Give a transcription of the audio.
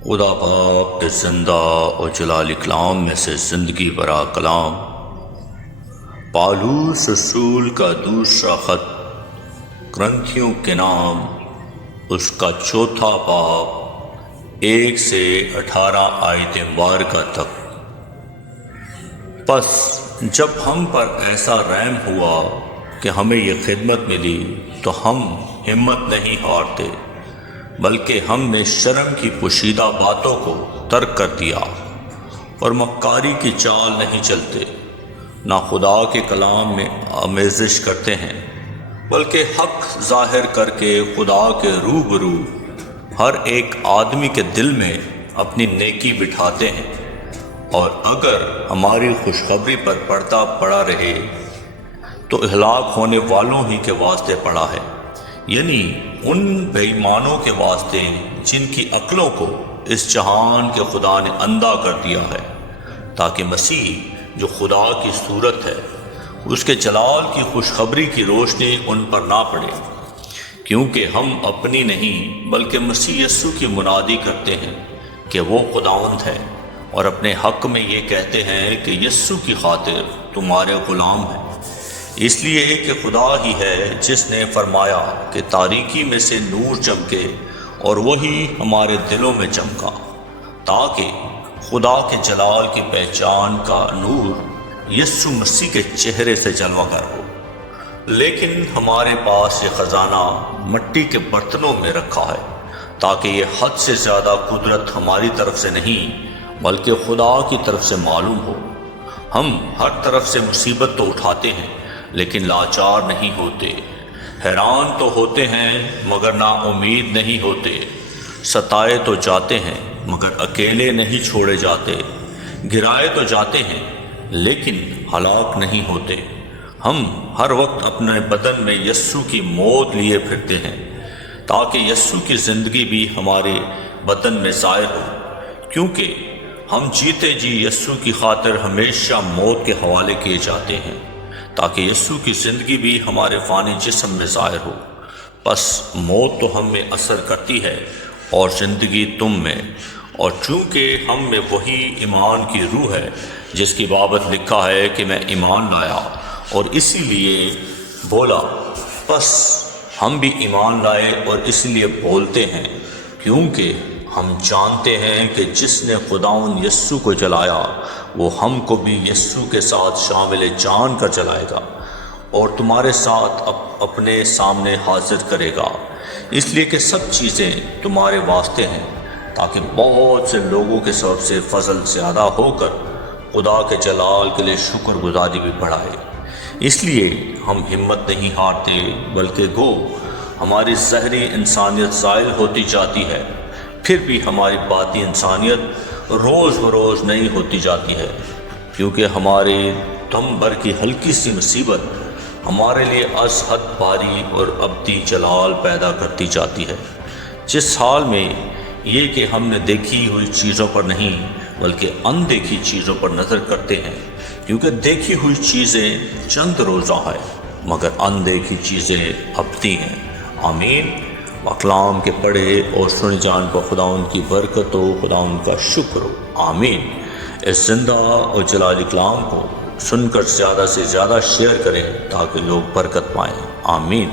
خدا پاک کے زندہ اور جلال کلام میں سے زندگی برا کلام، پالوس رسول کا دوسرا خط کرنتھیوں کے نام، اس کا چوتھا باب 1 سے 18 آیت مبارکہ تک۔ پس جب ہم پر ایسا رحم ہوا کہ ہمیں یہ خدمت ملی تو ہم ہمت نہیں ہارتے، بلکہ ہم نے شرم کی پوشیدہ باتوں کو ترک کر دیا اور مکاری کی چال نہیں چلتے، نہ خدا کے کلام میں آمیزش کرتے ہیں، بلکہ حق ظاہر کر کے خدا کے روبرو ہر ایک آدمی کے دل میں اپنی نیکی بٹھاتے ہیں۔ اور اگر ہماری خوشخبری پر پردہ پڑا رہے تو ہلاک ہونے والوں ہی کے واسطے پڑا ہے، یعنی ان بے ایمانوں کے واسطے جن کی عقلوں کو اس جہان کے خدا نے اندھا کر دیا ہے، تاکہ مسیح جو خدا کی صورت ہے اس کے جلال کی خوشخبری کی روشنی ان پر نہ پڑے، کیونکہ ہم اپنی نہیں بلکہ مسیح یسوع کی منادی کرتے ہیں کہ وہ خداوند ہے، اور اپنے حق میں یہ کہتے ہیں کہ یسوع کی خاطر تمہارے غلام ہیں، اس لیے کہ خدا ہی ہے جس نے فرمایا کہ تاریکی میں سے نور چمکے، اور وہی ہمارے دلوں میں چمکا، تاکہ خدا کے جلال کی پہچان کا نور یسوع مسیح کے چہرے سے جلوہ گر ہو۔ لیکن ہمارے پاس یہ خزانہ مٹی کے برتنوں میں رکھا ہے، تاکہ یہ حد سے زیادہ قدرت ہماری طرف سے نہیں بلکہ خدا کی طرف سے معلوم ہو۔ ہم ہر طرف سے مصیبت تو اٹھاتے ہیں لیکن لاچار نہیں ہوتے، حیران تو ہوتے ہیں مگر نا امید نہیں ہوتے، ستائے تو جاتے ہیں مگر اکیلے نہیں چھوڑے جاتے، گرائے تو جاتے ہیں لیکن ہلاک نہیں ہوتے۔ ہم ہر وقت اپنے بدن میں یسوع کی موت لیے پھرتے ہیں، تاکہ یسوع کی زندگی بھی ہمارے بدن میں ظاہر ہو، کیونکہ ہم جیتے جی یسوع کی خاطر ہمیشہ موت کے حوالے کیے جاتے ہیں، تاکہ یسوع کی زندگی بھی ہمارے فانی جسم میں ظاہر ہو۔ پس موت تو ہم میں اثر کرتی ہے اور زندگی تم میں، اور چونکہ ہم میں وہی ایمان کی روح ہے جس کی بابت لکھا ہے کہ میں ایمان لایا اور اسی لیے بولا، پس ہم بھی ایمان لائے اور اس لیے بولتے ہیں، کیونکہ ہم جانتے ہیں کہ جس نے خداوند یسوع کو جلایا وہ ہم کو بھی یسوع کے ساتھ شامل جان کر جلائے گا، اور تمہارے ساتھ اپنے سامنے حاضر کرے گا، اس لیے کہ سب چیزیں تمہارے واسطے ہیں، تاکہ بہت سے لوگوں کے سبب سے فضل زیادہ ہو کر خدا کے جلال کے لیے شکر گزاری بھی بڑھائے۔ اس لیے ہم ہمت نہیں ہارتے، بلکہ گو ہماری ظاہری انسانیت زائل ہوتی جاتی ہے، پھر بھی ہماری باطنی انسانیت روز بروز نئی ہوتی جاتی ہے، کیونکہ ہمارے دم بھر کی ہلکی سی مصیبت ہمارے لیے از حد بھاری اور ابدی جلال پیدا کرتی جاتی ہے، جس حال میں یہ کہ ہم نے دیکھی ہوئی چیزوں پر نہیں بلکہ اندیکھی چیزوں پر نظر کرتے ہیں، کیونکہ دیکھی ہوئی چیزیں چند روزہ ہے مگر اندیکھی چیزیں ابدی ہیں۔ آمین۔ کلام کے پڑھے اور سنی جان پر خداوند کی برکت ہو، خداوند کا شکر ہو۔ آمین۔ اس زندہ اور جلالی کلام کو سن کر زیادہ سے زیادہ شیئر کریں تاکہ لوگ برکت پائیں۔ آمین۔